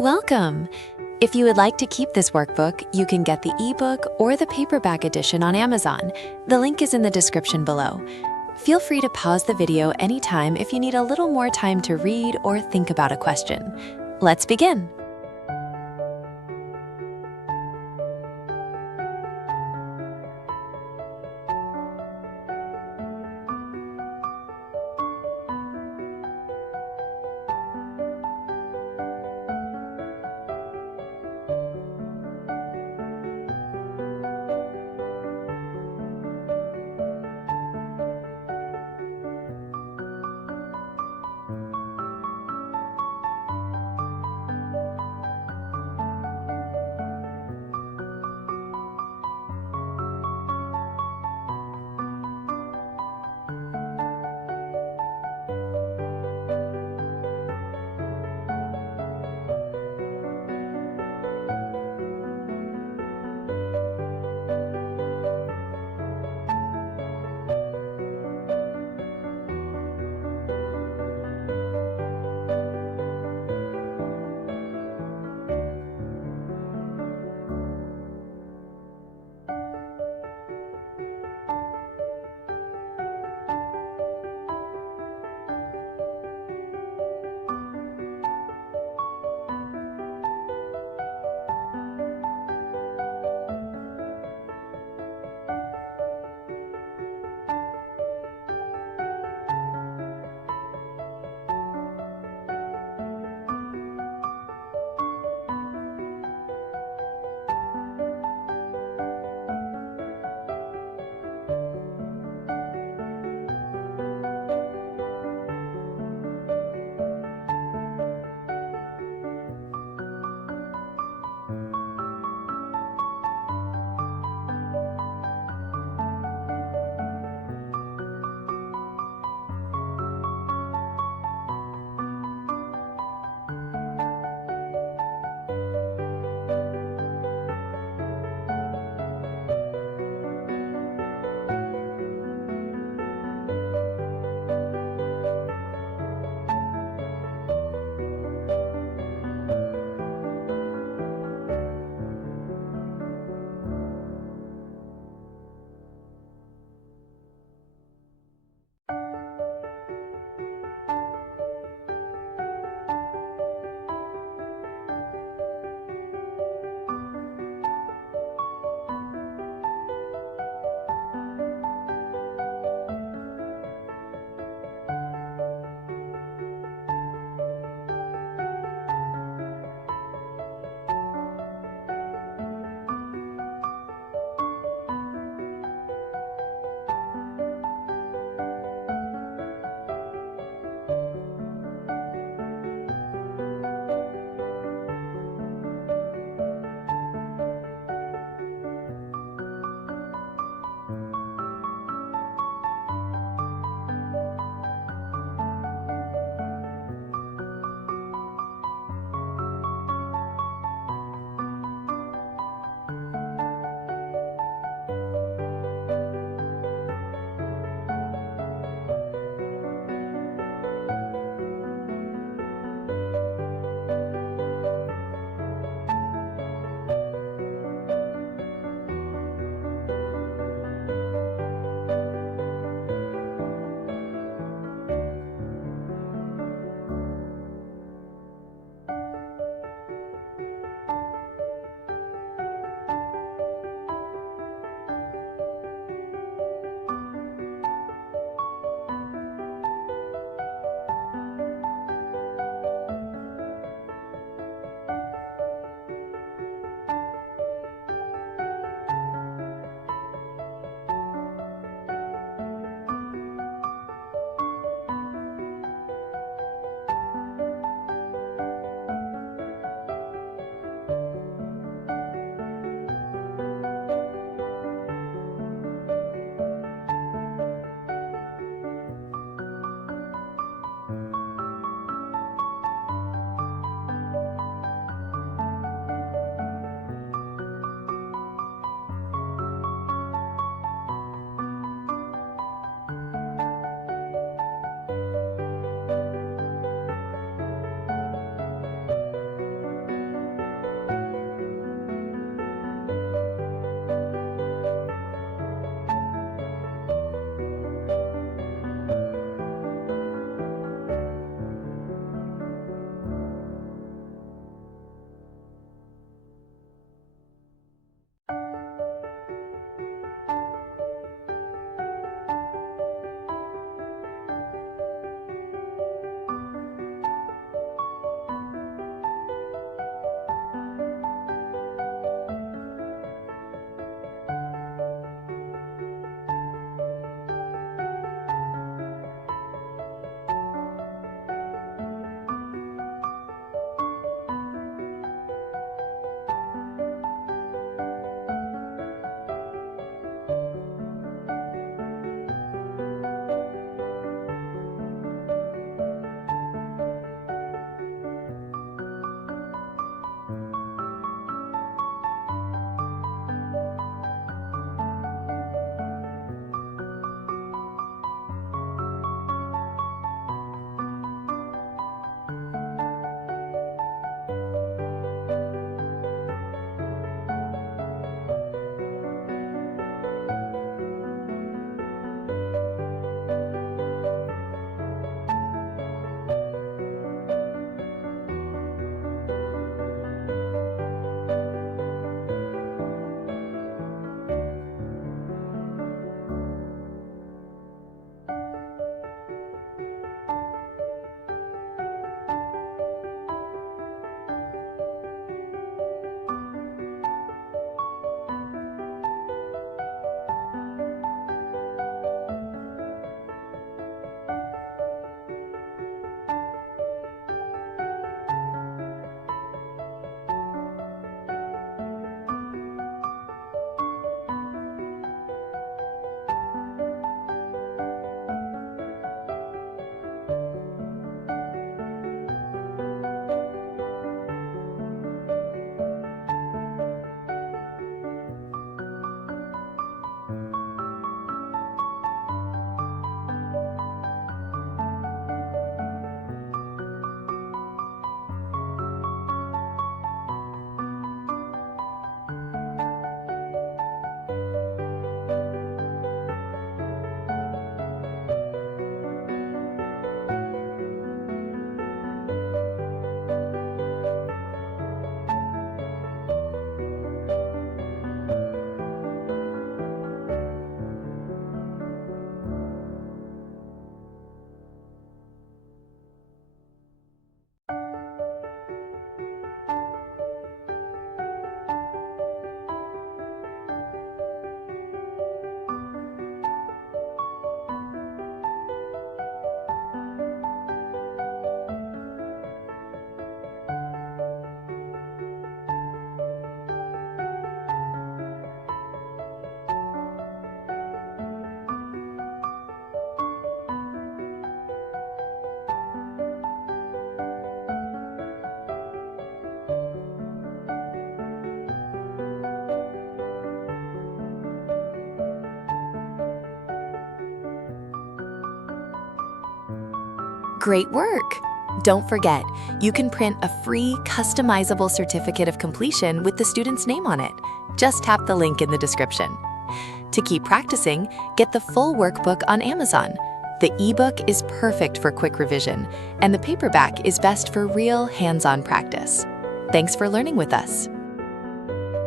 Welcome! If you would like to keep this workbook, you can get the ebook or the paperback edition on Amazon. The link is in the description below. Feel free to pause the video anytime if you need a little more time to read or think about a question. Let's begin! Great work! Don't forget, you can print a free, customizable certificate of completion with the student's name on it. Just tap the link in the description. To keep practicing, get the full workbook on Amazon. The ebook is perfect for quick revision, and the paperback is best for real hands-on practice. Thanks for learning with us.